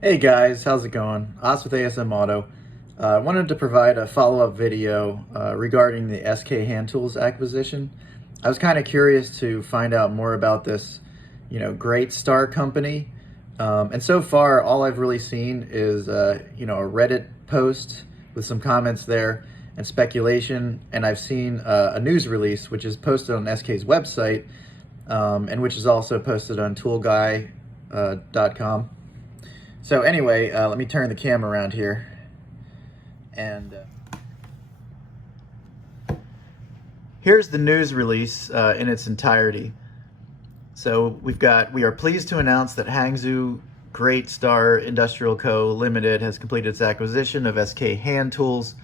Hey guys, how's it going? Oz with ASM Auto. I wanted to provide a follow-up video regarding the SK Hand Tools acquisition. I was kind of curious to find out more about this, GreatStar company. And so far, all I've really seen is, a Reddit post with some comments there and speculation. And I've seen a news release, which is posted on SK's website, and which is also posted on toolguy.com. So anyway, let me turn the camera around here. And here's the news release in its entirety. So we are pleased to announce that Hangzhou GreatStar Industrial Co. Limited has completed its acquisition of SK Hand Tools.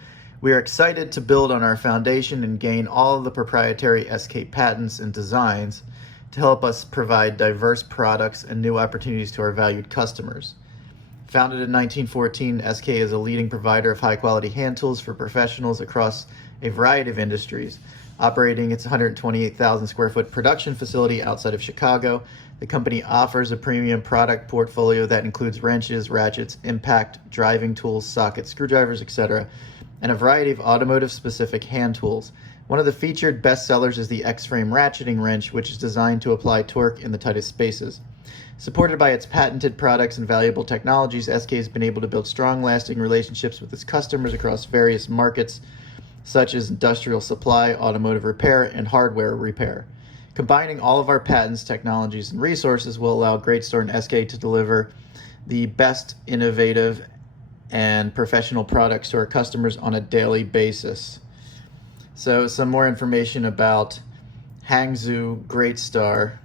We are excited to build on our foundation and gain all of the proprietary SK patents and designs to help us provide diverse products and new opportunities to our valued customers. Founded in 1914, SK is a leading provider of high-quality hand tools for professionals across a variety of industries. Operating its 128,000 square foot production facility outside of Chicago, the company offers a premium product portfolio that includes wrenches, ratchets, impact, driving tools, sockets, screwdrivers, etc., and a variety of automotive-specific hand tools. One of the featured bestsellers is the X-Frame ratcheting wrench, which is designed to apply torque in the tightest spaces. Supported by its patented products and valuable technologies, SK has been able to build strong, lasting relationships with its customers across various markets, such as industrial supply, automotive repair, and hardware repair. Combining all of our patents, technologies, and resources will allow GreatStar and SK to deliver the best innovative and professional products to our customers on a daily basis. So some more information about Hangzhou GreatStar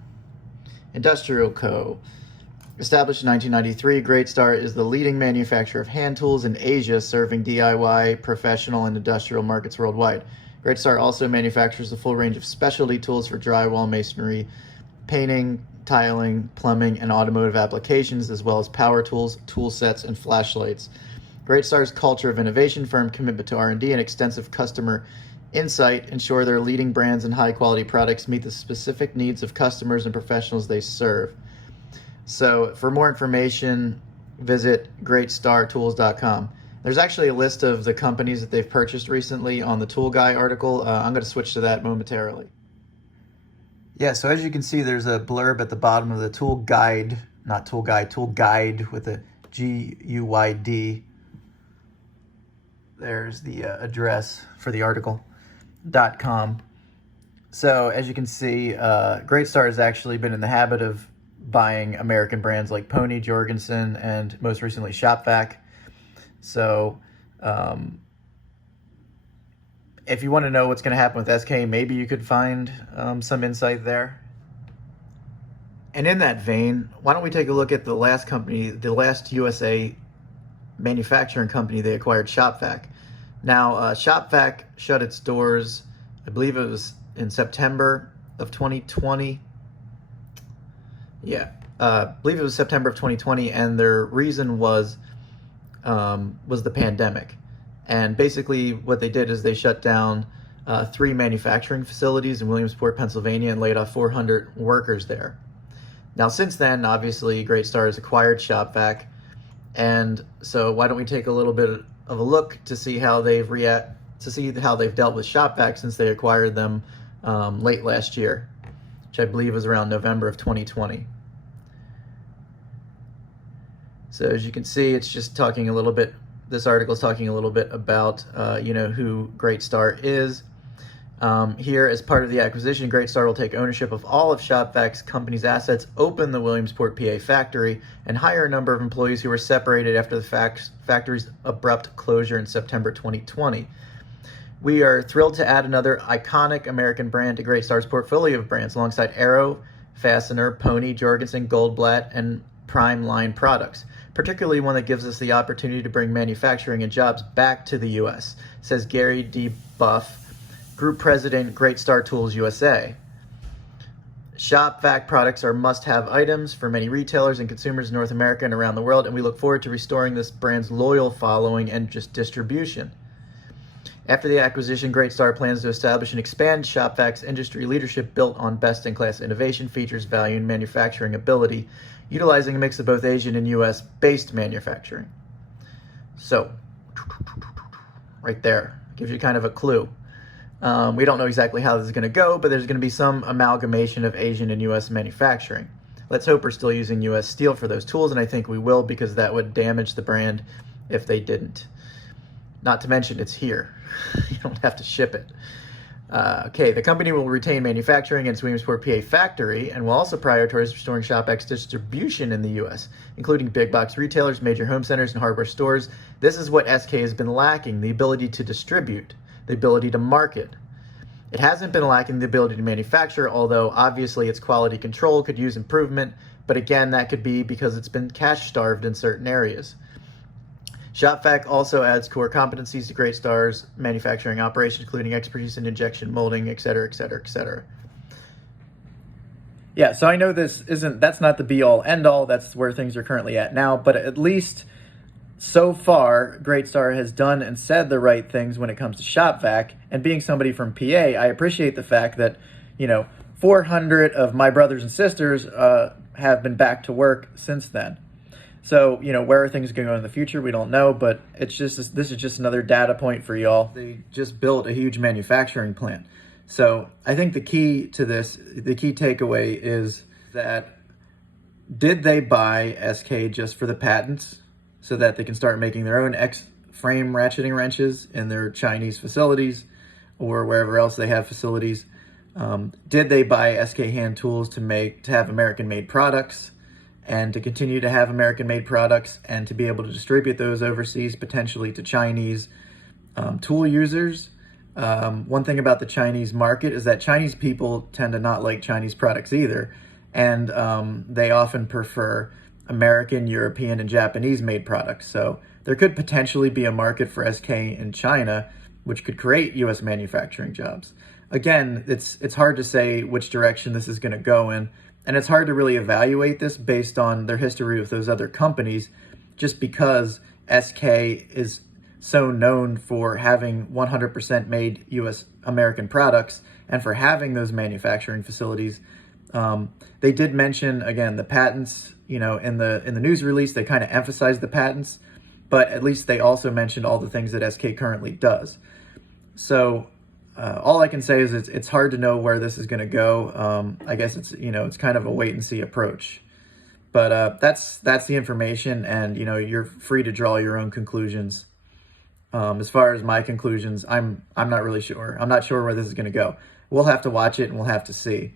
Industrial Co. Established in 1993, GreatStar is the leading manufacturer of hand tools in Asia, serving DIY, professional, and industrial markets worldwide. GreatStar also manufactures a full range of specialty tools for drywall, masonry, painting, tiling, plumbing, and automotive applications, as well as power tools, tool sets, and flashlights. GreatStar's culture of innovation, firm commitment to R&D, and extensive customer insight ensure their leading brands and high-quality products meet the specific needs of customers and professionals they serve. So for more information, visit greatstartools.com. There's actually a list of the companies that they've purchased recently on the Tool Guy article. I'm going to switch to that momentarily. Yeah, so as you can see, there's a blurb at the bottom of the Tool Guide, not Tool Guide, Tool Guide with a G-U-Y-D. There's the address for the article. .com. So as you can see, GreatStar has actually been in the habit of buying American brands like Pony, Jorgensen, and most recently ShopVac. So if you want to know what's going to happen with SK, maybe you could find some insight there. And in that vein, why don't we take a look at the last company, the last USA manufacturing company they acquired, ShopVac. Now, ShopVac shut its doors, I believe it was in September of 2020. Yeah, I believe it was September of 2020, and their reason was the pandemic. And basically what they did is they shut down 3 manufacturing facilities in Williamsport, Pennsylvania, and laid off 400 workers there. Now, since then, obviously, GreatStar has acquired ShopVac, and so why don't we take a little bit of a look to see how they've dealt with ShopVac since they acquired them late last year, which I believe was around November of 2020. So as you can see, it's just talking a little bit. This article is talking a little bit about who GreatStar is. Here, as part of the acquisition, GreatStar will take ownership of all of ShopVac's company's assets, open the Williamsport, PA factory, and hire a number of employees who were separated after the factory's abrupt closure in September 2020. We are thrilled to add another iconic American brand to GreatStar's portfolio of brands, alongside Arrow, Fastener, Pony, Jorgensen, Goldblatt, and Prime line products, particularly one that gives us the opportunity to bring manufacturing and jobs back to the U.S., says Gary D. Buff, Group President, GreatStar Tools USA. ShopVac products are must-have items for many retailers and consumers in North America and around the world, and we look forward to restoring this brand's loyal following and just distribution. After the acquisition, GreatStar plans to establish and expand ShopVac's industry leadership built on best-in-class innovation, features, value, and manufacturing ability, utilizing a mix of both Asian and US based manufacturing. So, right there, gives you kind of a clue. We don't know exactly how this is going to go, but there's going to be some amalgamation of Asian and US manufacturing. Let's hope we're still using US steel for those tools, and I think we will, because that would damage the brand if they didn't. Not to mention, it's here. You don't have to ship it. Okay, the company will retain manufacturing in its Williamsport, PA factory, and will also prioritize restoring ShopX distribution in the U.S., including big box retailers, major home centers, and hardware stores. This is what SK has been lacking, the ability to distribute, the ability to market. It hasn't been lacking the ability to manufacture, although obviously its quality control could use improvement, but again, that could be because it's been cash-starved in certain areas. ShopVac also adds core competencies to GreatStar's manufacturing operations, including expertise in injection molding, et cetera, et cetera, et cetera. Yeah, so I know that's not the be-all, end-all. That's where things are currently at now, but at least so far, GreatStar has done and said the right things when it comes to ShopVac. And being somebody from PA, I appreciate the fact that, 400 of my brothers and sisters have been back to work since then. So, where are things going to go in the future? We don't know, but this is just another data point for y'all. They just built a huge manufacturing plant. So I think the key to this, the key takeaway is that, did they buy SK just for the patents so that they can start making their own X-frame ratcheting wrenches in their Chinese facilities or wherever else they have facilities? Did they buy SK hand tools to have American-made products, and to continue to have American-made products and to be able to distribute those overseas, potentially to Chinese tool users? One thing about the Chinese market is that Chinese people tend to not like Chinese products either, and they often prefer American, European, and Japanese-made products. So there could potentially be a market for SK in China, which could create U.S. manufacturing jobs. Again, it's hard to say which direction this is going to go in, and it's hard to really evaluate this based on their history with those other companies, just because SK is so known for having 100% made U.S. American products and for having those manufacturing facilities. They did mention, again, the patents, in the news release. They kind of emphasized the patents, but at least they also mentioned all the things that SK currently does. So all I can say is it's hard to know where this is going to go. I guess it's kind of a wait and see approach. But that's the information, and you're free to draw your own conclusions. As far as my conclusions, I'm not really sure. I'm not sure where this is going to go. We'll have to watch it and we'll have to see.